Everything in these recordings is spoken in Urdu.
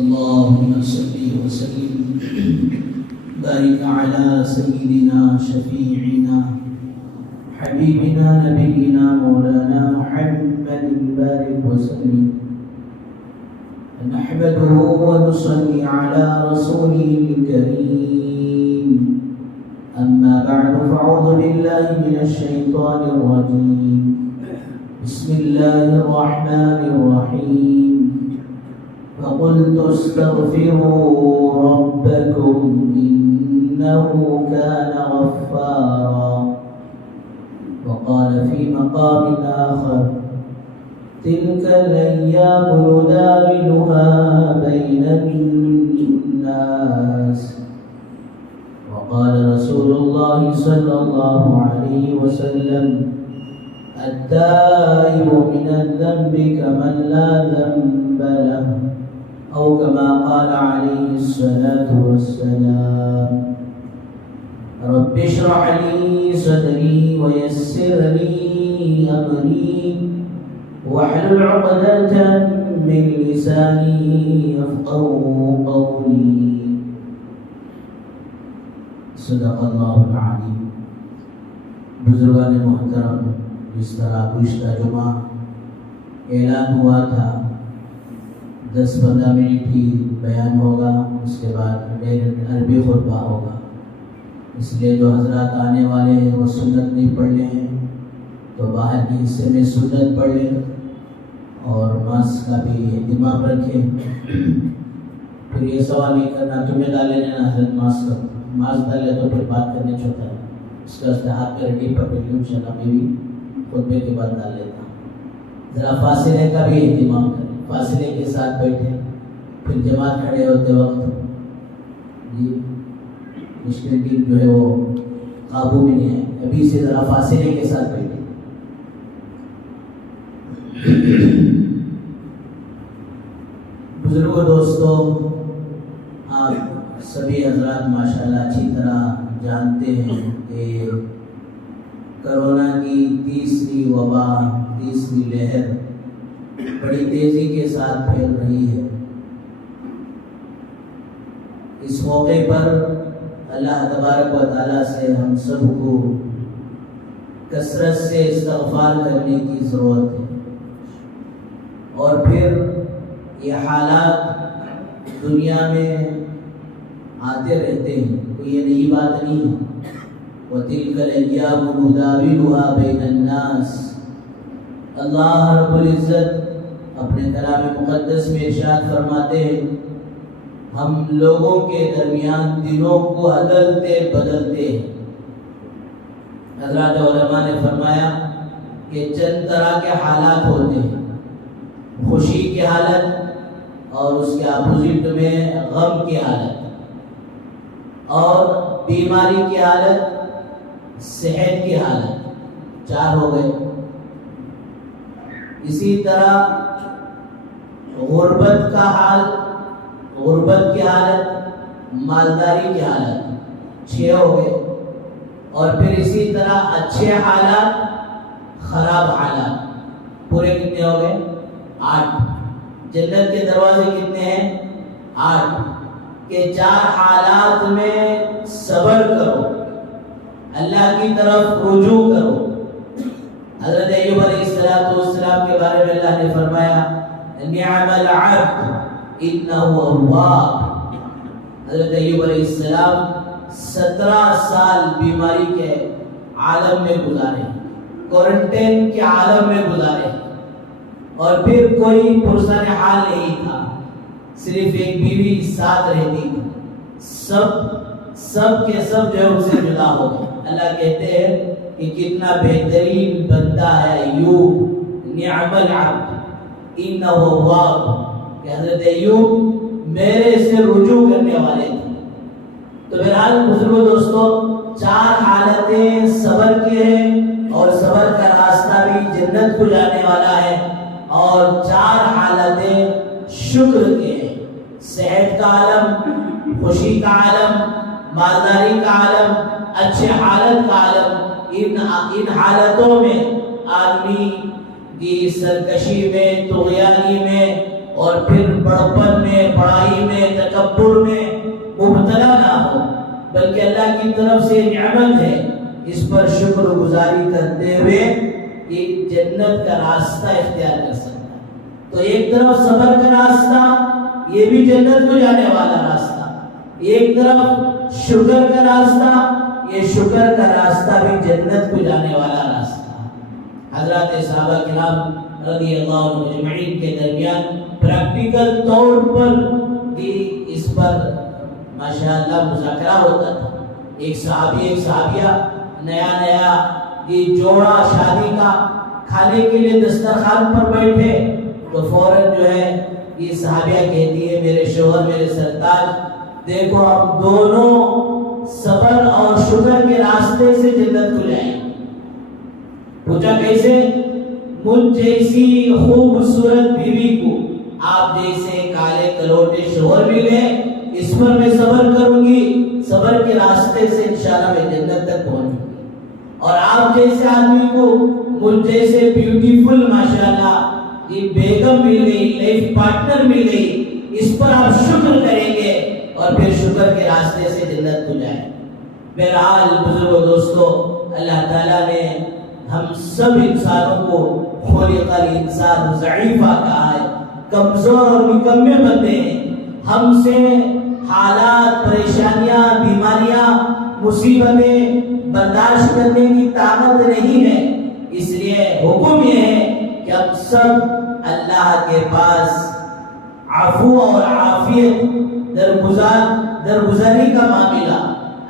اللهم صل وسلم بارك على سيدنا شفيعنا حبيبنا نبينا مولانا محمد بارك وسلم. نحمده ونصلي على رسوله الكريم. أما بعد فأعوذ بالله من الشيطان الرجيم. بسم الله الرحمن الرحيم. فقلت استغفروا ربكم إنه كان غفارا. وقال في مقام آخر تلك الأيام نداولها بين الناس. وقال رسول الله صلى الله عليه وسلم التائب من الذنب كمن لا ذنب له، أو كما قال عليه الصلاة والسلام. رب اشرح لي صدري ويسر لي أمري واحلل عقدة من لساني يفقهوا قولي. صدق اللہ العظیم. بزرگان محترم، جس طرح گزشتہ جمعہ اعلان ہوا تھا 10-15 منٹ ہی بیان ہوگا، اس کے بعد عربی خطبہ ہوگا. اس لیے جو حضرات آنے والے ہیں وہ سنت نہیں پڑھ لیں تو باہر کے حصے میں سنت پڑھ لیں اور ماسک کا بھی اہتمام رکھیں. پھر یہ سوال نہیں کرنا تمہیں ڈالے لینا حضرت ماسک ڈالے تو پھر بات کرنے چھوٹا ہے. اس کا ہاتھ پہ ریڈی پکڑ لوں ان شاء اللہ میں بھی خطبے کے بعد ڈال لیتا ہوں. ذرا فاصلے کا بھی اہتمام کریں، فاصلے کے ساتھ بیٹھیں. پھر جماعت کھڑے ہوتے وقت جی مشکل ٹیم جو ہے وہ قابو میں نہیں ہے. ابھی سے ذرا فاصلے کے ساتھ بیٹھیں. بزرگوں دوستوں، آپ سبھی حضرات ماشاءاللہ اچھی طرح جانتے ہیں کہ کرونا کی تیسری وبا، تیسری لہر بڑی تیزی کے ساتھ پھیل رہی ہے. اس موقع پر اللہ تبارک و تعالیٰ سے ہم سب کو کثرت سے استغفار کرنے کی ضرورت ہے. اور پھر یہ حالات دنیا میں آتے رہتے ہیں، کوئی یہ نئی بات نہیں ہے. وَتِلْكَ الْأَيَّامُ نُدَاوِلُهَا بَيْنَ النَّاسِ. اللہ رب العزت اپنے کلام مقدس میں ارشاد فرماتے ہیں ہم لوگوں کے درمیان دنوں کو عدلتے بدلتے ہیں. حضرات علماء نے فرمایا کہ چند طرح کے حالات ہوتے ہیں: خوشی کی حالت، اور اس کے اپوزٹ میں غم کی حالت، اور بیماری کی حالت، صحت کی حالت. 4 ہو گئے. اسی طرح غربت کا حال، غربت کی حالت، مالداری کی حالت. 6 ہو گئے. اور پھر اسی طرح اچھے حالات، خراب حالات. پورے کتنے ہو گئے؟ 8. جنت کے دروازے کتنے ہیں؟ 8. کہ 4 حالات میں صبر کرو، اللہ کی طرف رجوع کرو. حضرت ایوب علیہ السلام کے بارے میں اللہ نے فرمایا نعم العبد انہ اواب. حضرت ایوب علیہ السلام 17 سال بیماری کے عالم میں گزارے، کوارنٹین کے عالم میں گزارے، اور پھر کوئی پرسان حال نہیں تھا، صرف ایک بیوی ساتھ رہتی تھی. سب کے سب جو ہے ان سے جدا ہو گئے. اللہ کہتے ہیں کہ کتنا بہترین بندہ ہے ایوب، نعم العبد انہ اواب، کہ حضرت ایوب میرے سے رجوع کرنے والے تھے. تو بہرحال بزرگوں دوستوں، 4 حالتیں صبر کے ہیں، اور صبر کا راستہ بھی جنت کو جانے والا ہے. اور 4 حالتیں شکر کے ہیں: صحت کا عالم، خوشی کا عالم، مالداری کا عالم، اچھے حالت کا عالم. ان حالتوں میں آدمی کی سرکشی میں، طغیانی میں اور پھر بڑپن میں، بڑائی میں، تکبر میں مبتلا نہ ہو، بلکہ اللہ کی طرف سے نعمت ہے، اس پر شکر گزاری کرتے ہوئے ایک جنت کا راستہ اختیار کر سکتا ہے۔ تو ایک طرف صبر کا راستہ، یہ بھی جنت کو جانے والا راستہ، ایک طرف شکر کا راستہ، یہ شکر کا راستہ بھی جنت کو جانے والا راستہ۔ حضرات صحابہ کرام رضی اللہ عنہ اجمعین کے درمیان پریکٹیکل طور پر بھی اس پر ماشاءاللہ مذاکرہ ہوتا تھا۔ ایک صحابی ایک صحابیہ نیا یہ جوڑا شادی کا کھانے کے لیے دسترخوان پر بیٹھے تو فوراً جو ہے یہ صحابیہ کہتی ہے میرے شوہر میرے سرتاج دیکھو ہم دونوں صبر اور شکر کے راستے سے جنت کو جائیں۔ پوچھا کیسے؟ مجھ جیسی خوبصورت بیوی کو آپ جیسے کالے کلوٹے شوہر ملے، اس پر میں صبر کروں گی، صبر کے راستے سے انشاءاللہ میں جنت تک پہنچوں گی۔ اور آپ جیسے آدمی کو مجھ جیسے بیوٹیفل ماشاءاللہ یہ بیگم مل گئی، لائف پارٹنر مل گئی، اس پر آپ شکر کریں گے اور پھر شکر کے راستے سے جنت کو جائیں۔ بہرحال بزرگوں دوستو، اللہ تعالیٰ نے ہم سب انسانوں کو خلق الانسان ضعیفہ کہا ہے، کمزور اور نکمے بندے ہیں۔ ہم سے حالات، پریشانیاں، بیماریاں، مصیبتیں برداشت کرنے کی طاقت نہیں ہے، اس لیے حکم یہ ہے کہ ہم سب اللہ کے پاس عفو اور عافیت درگزری کا معاملہ،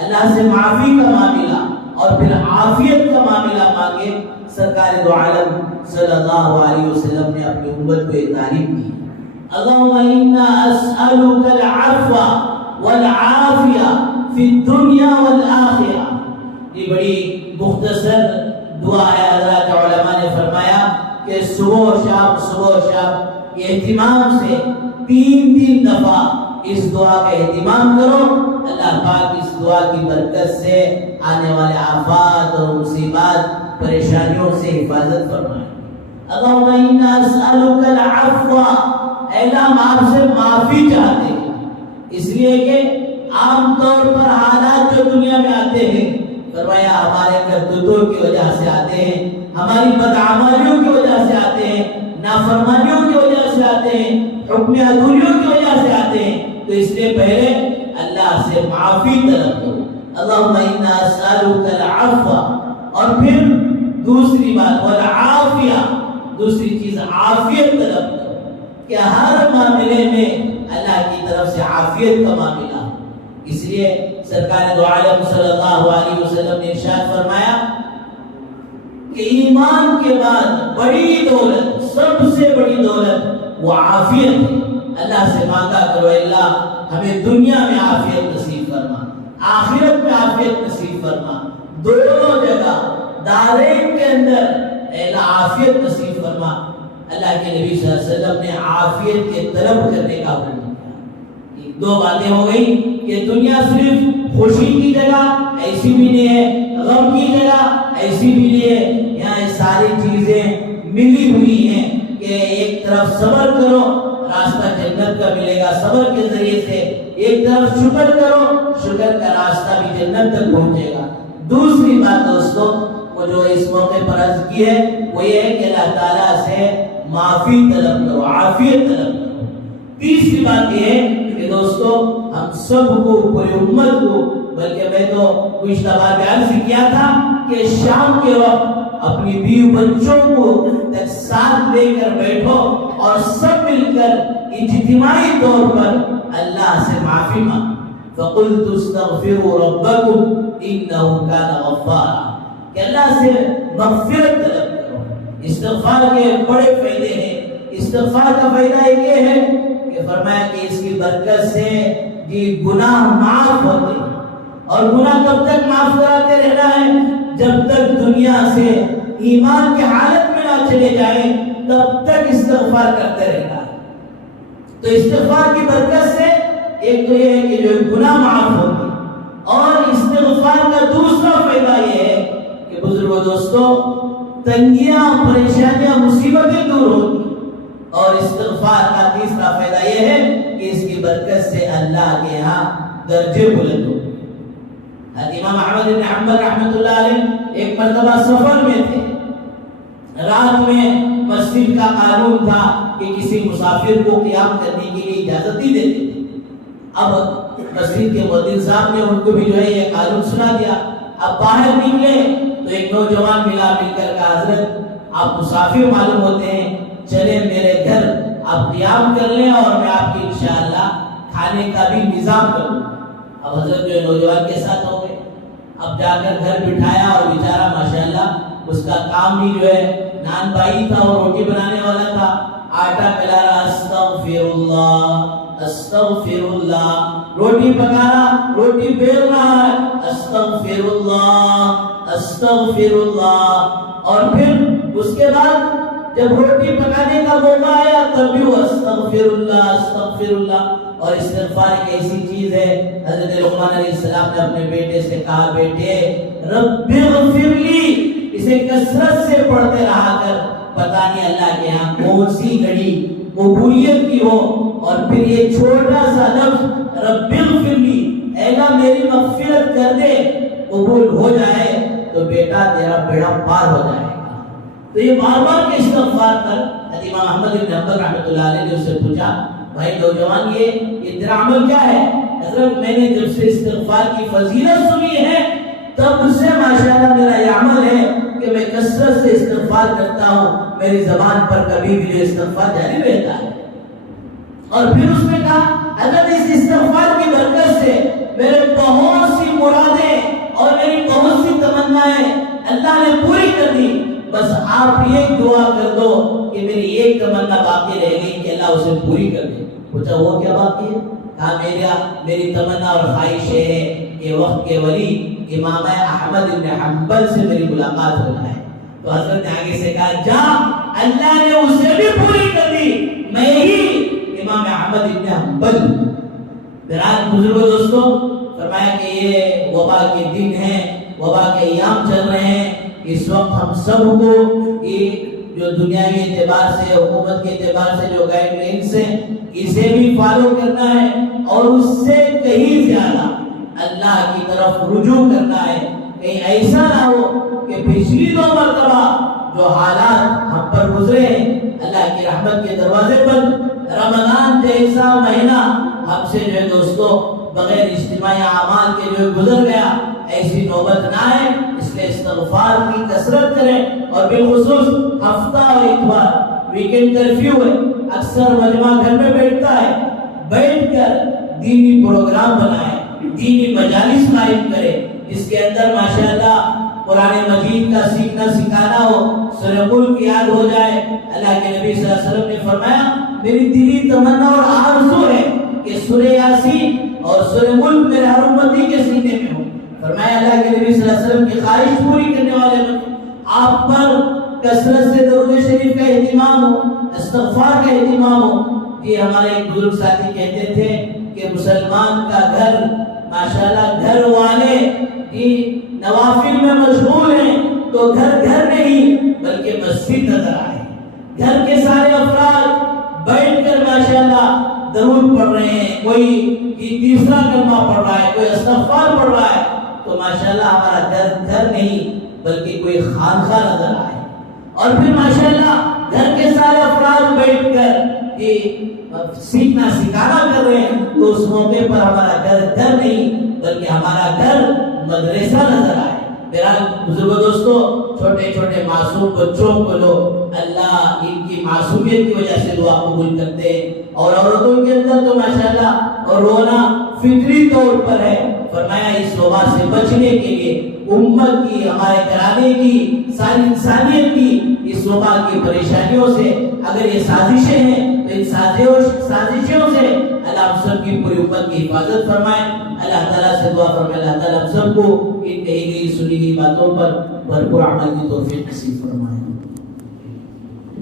اللہ سے معافی کا معاملہ اور پھر عافیت کا معاملہ مانگے۔ سرکار دو عالم صلی اللہ علیہ وسلم نے اپنی امت کو یہ تعلیم دی، اللہم انا اسألک العفو والعافیہ فی الدنیا والآخرہ۔ یہ بڑی مختصر دعا ہے، حضرات علماء نے فرمایا کہ صبح و شام اہتمام سے 3 دفعہ اس دعا کا اہتمام کرو، اللہ پاک اس دعا کی برکت سے آنے والے آفات اور مصیبات پریشانیوں سے حفاظت فرمائے۔ اللہم انا اسألک العفو، اے اللہ ہم آپ سے معافی چاہتے ہیں، اس لیے کہ عام طور پر حالات جو دنیا میں آتے ہیں فرمایا ہمارے کرتوتوں کی وجہ سے آتے ہیں، ہماری بدعمالیوں کی وجہ سے آتے ہیں، نافرمانیوں کی وجہ سے آتے ہیں، حکم عدولیوں کی وجہ سے آتے ہیں، تو اس لیے پہلے اللہ سے معافی طلب کرو، اللہم انا اسألک العفو، اور پھر دوسری بات والعافیہ، دوسری چیز عافیت طلب کرو کہ ہر معاملے میں اللہ کی طرف سے عافیت کا معاملہ۔ اس لیے سرکار دو عالم صلی اللہ علیہ وسلم نے ارشاد فرمایا کہ ایمان کے بعد بڑی دولت، سب سے بڑی دولت وہ عافیت ہے۔ اللہ سے مانگا کرو اللہ ہمیں دنیا میں عافیت نصیب فرما، آخرت میں عافیت نصیب فرما، دونوں جگہ دارین کے اندر اے اللہ عافیت نصیب فرما۔ اللہ کے نبی صلی اللہ علیہ وسلم نے عافیت کے طلب کرنے کا حکم دیا۔ 2 باتیں ہو گئی کہ دنیا صرف خوشی کی جگہ ایسی بھی نہیں ہے، غم کی جگہ ایسی بھی نہیں ہے، یہاں یہ ساری چیزیں ملی ہوئی ہیں کہ ایک طرف صبر کرو راستہ جنت کا ملے گا صبر کے ذریعے سے، ایک طرف شکر کرو شکر کا راستہ بھی جنت تک پہنچے گا۔ دوسری بات دوستو وہ جو اس موقع پر عرض کی ہے وہ یہ ہے کہ اللہ تعالیٰ سے معافی طلب کرو، عافیت طلب کرو۔ تیسری بات یہ ہے کہ دوستو ہم سب کو، پوری امت کو، بلکہ میں تو گزشتہ بار بیان سے کیا تھا کہ شام کے وقت اپنی بیوی بچوں کو ساتھ لے کر بیٹھو اور سب مل کر اجتماعی طور پر اللہ سے معافی مانگو۔ فَقُلْتُ اسْتَغْفِرُوا رَبَّكُمْ إِنَّهُ كَانَ غَفَّارًا، کہ اللہ سے مغفرت طلب کرو۔ استغفار کے بڑے فائدے ہیں۔ استغفار کا فائدہ یہ ہے کہ فرمایا کہ اس کی برکت سے یہ گناہ معاف ہوتے ہیں، اور گناہ کب تک معاف کراتے رہنا ہے؟ جب تک دنیا سے ایمان کی حالت میں نہ چلے جائیں تب تک استغفار کرتے رہنا ہے۔ تو استغفار کی برکت سے ایک تو یہ ہے کہ جو گناہ معاف ہوتے ہیں، اور استغفار کا دوسرا فائدہ یہ ہے کہ بزرگوں دوستو تنگیاں، پریشانیاں، مصیبتیں دور ہوتی ہیں۔ اور استغفار کا تیسرا فائدہ یہ ہے کہ اس کی برکت سے اللہ کے ہاں درجے بلند ہو. امام احمد بن حنبل رحمۃ اللہ علیہ ایک مرتبہ سفر میں تھے. رات میں مسجد کا قانون تھا کہ کسی مسافر کو قیام کرنے کے لیے اجازت نہیں دیتے تھے. اب مسجد کے مؤذن صاحب نے ان کو بھی جو ہے یہ قانون سنا دیا. اب باہر نکلے تو ایک نوجوان مل کر کہا حضرت آپ مسافر معلوم ہوتے ہیں, چلے میرے گھر آپ قیام کر لیں اور میں آپ کی انشاءاللہ کھانے کا بھی انتظام کر دوں. اب حضرت جو ہے نوجوان کے ساتھ ہو گئے. اب جا کر گھر بٹھایا اور بیچارہ ماشاءاللہ اس کا کام بھی جو ہے نان بائی تھا اور روٹی بنانے والا تھا. آٹا پلا رہا, استغفر اللہ استغفر اللہ, روٹی پکا رہا, روٹی بیل رہا ہے, استغفر اللہ استغفر اللہ. اور پھر اس کے بعد جب روٹی پکانے کا موقع آیا تب بھی وہ استغفر اللہ استغفر اللہ. اور استغفار ایک ایسی چیز ہے, حضرت لقمان علیہ السلام نے اپنے بیٹے سے کہا بیٹے رب اغفر لی, اسے کثرت سے پڑھتے رہا کر, پتہ نہیں اللہ کے ہاں کون سی گھڑی قبولیت کی ہو. اور پھر یہ چھوٹا سا لفظ رب اغفر لی, اے اللہ میری مغفرت کر دے, قبول ہو جائے تو بیٹا تیرا بیڑا پار ہو جائے گا. تو یہ بار بار کے استغفار پر امام احمد بن حنبل رحمۃ اللہ علیہ نے اس سے پوچھا بھائی نوجوان یہ تیرا عمل کیا ہے؟ حضرت میں نے جب سے استغفار کی فضیلت سنی ہے تب سے ماشاءاللہ میرا یہ عمل ہے کہ میں کثرت سے استغفار کرتا ہوں, میری زبان پر کبھی بھی جو استغفار جاری رہتا ہے. اور پھر اس نے کہا حضرت اس استغفار کی برکت سے میرے بہت سی مرادیں اور میری بہت سی تمنائیں اللہ نے پوری کر دی, بس آپ ایک دعا کر دو کہ میری ایک تمنا باقی رہ گئی کہ اللہ اسے پوری کر دے. پوچھا وہ کیا باقی ہے؟ کہا میری تمنا اور خواہش ہے کہ وقت کے ولی امام احمد بن حنبل سے میری ملاقات ہو جائے. تو حضرت نے آگے سے کہا جا, اللہ نے اسے بھی پوری کر دی, میں ہی امام احمد بن حنبل. برات بزرگوں دوستوں, فرمایا کہ یہ وبا کے دن ہیں, وبا کے ایام چل رہے ہیں. اس وقت ہم سب کو جو دنیاوی اعتبار سے حکومت کے اعتبار سے جو گائیڈ لائنس ہیں اسے بھی فالو کرنا ہے اور اس سے کہیں زیادہ اللہ کی طرف رجوع کرنا ہے. کہیں ایسا نہ ہو کہ پچھلی 2 مرتبہ جو حالات ہم پر گزرے ہیں, اللہ کی رحمت کے دروازے پر رمضان جیسا مہینہ ہم سے جو ہے دوستو بغیر اجتماعی اعمال کے جو گزر گیا, ایسی نوبت نہ آئے. اس لیے استغفار کی کثرت کریں. اور بالخصوص ہفتہ اور اتوار ویکنڈ کرفیو ہے, اکثر مجمع گھر میں بیٹھتا ہے, بیٹھ کر دینی پروگرام بنائے, دینی مجالس قائم کرے جس کے اندر ماشاءاللہ قرآن مجید کا سیکھنا سکھانا ہو, سورہ ملک یاد ہو جائے. اللہ کے نبی صلی اللہ علیہ وسلم نے فرمایا میری دلی تمنا اور آرزو ہے کہ سورہ یاسین اور سورہ ملک میرے ہر امتی کے سینے میں ہو. فرمایا اللہ کے نبی صلی اللہ علیہ وسلم کی خواہش پوری کرنے والے بنے. آپ پر کثرت سے درود شریف کا اہتمام ہو, استغفار کا اہتمام ہو. یہ ہمارے ایک بزرگ ساتھی کہتے تھے کہ مسلمان کا گھر ماشاءاللہ گھر والے نوافل میں مشغول ہیں تو گھر گھر نہیں بلکہ مسجد نظر آئے. گھر کے سارے افراد بیٹھ کر ماشاءاللہ درود پڑھ رہے ہیں, کوئی تیسرا کلمہ پڑھ رہا ہے, کوئی استغفار پڑھ رہا ہے, تو ماشاءاللہ ہمارا گھر گھر نہیں بلکہ کوئی خانقاہ نظر آئے. اور پھر ماشاءاللہ گھر کے سارے افراد بیٹھ کر سیکھنا سکھانا کر رہے ہیں تو اس موقع پر ہمارا گھر گھر نہیں بلکہ ہمارا گھر مدرسہ نظر آئے. بہرحال بزرگوں دوستو, چھوٹے چھوٹے معصوم بچوں کو لو اللہ ان کی معصومیت کی وجہ سے دعا قبول کرتے ہیں, اور عورتوں کے اندر تو ماشاءاللہ اور رونا فطری طور پر ہے. فرمایا اس وبا سے بچنے کے لیے امت کی, ہمارے گھرانے کی, ساری انسانیت کی اس وبا کی پریشانیوں سے اگر یہ سازشیں ہیں تو ان سازشوں سے اللہ ہم سب کی پوری امت کی حفاظت فرمائے. اللہ تعالیٰ سے دعا فرمائے اللہ تعالیٰ ہم سب کو ان کہی گئی سنی گئی باتوں پر بھرپور عمل کی توفیق نصیب فرمائے.